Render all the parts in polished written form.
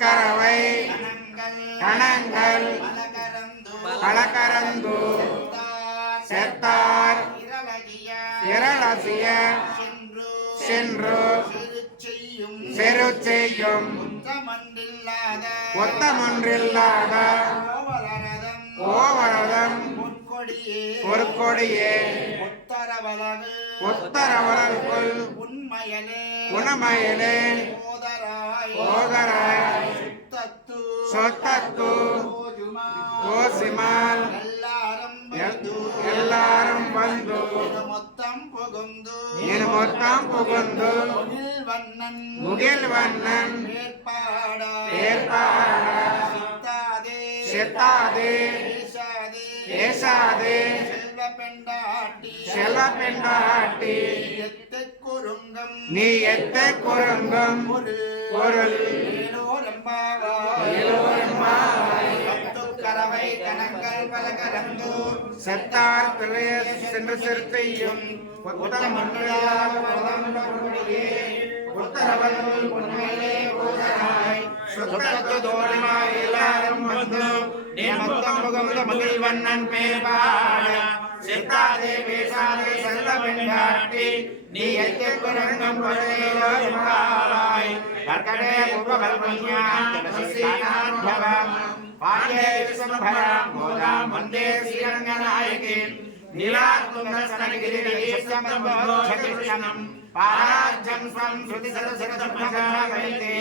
கரவை கணங்கள் பலகரந்து செத்தார் இரளசிய சென்று செரு செய்யும் ஒத்தமொன்றில்லாத ஓவரதம் பொற்கொடியே உத்தரவலகுள் உணமயலே ஓதராய் சொத்தத்து கோசிமால் எல்லாரும் வந்து இது மொத்தம் புகுந்து முகில் வண்ணன் செத்தாதே ஏசாதே செல்ல பெண்டாட்டி நீ எத்த குறுங்கம் பொருள் கரவை கணங்கள் பலகரந்து செத்தார் பிழைய சென்று செலுத்தையும் உத்தரவனுள் பொன்மையிலே ஊதராய் சுத்தத்து தோழமாய் எல்லாரும் வந்து நேமத்தம் புகுந்த மகிழ் வண்ணன் பேர்பாட செத்தாதே பேசாதே செல்ல பெண்டாட்டி நீ எத்த குரங்கம் பொருளாய் கர்க்கடே பூர்வகல்பன்யான் பாண்டே விஸ்வபராம் கோதாம் வந்தே ஸ்ரீரங்கநாயகின் நீலாத்துங்கசனகிரிஷம் பாராஜ்யம் ஸ்வம் ஸ்ருதி சரசரசப்தகாவைதே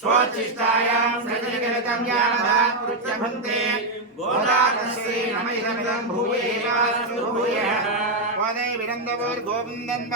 ஸ்வச்சிஷ்டாயாம் சஜனிகரிதம் யானதாத் ருச்யபந்தே கோதாதஸ்ரீ நமயிதமிதம் பூயேவாஸ்து பூயः கோதை விரந்தவோர் கோவிந்தன்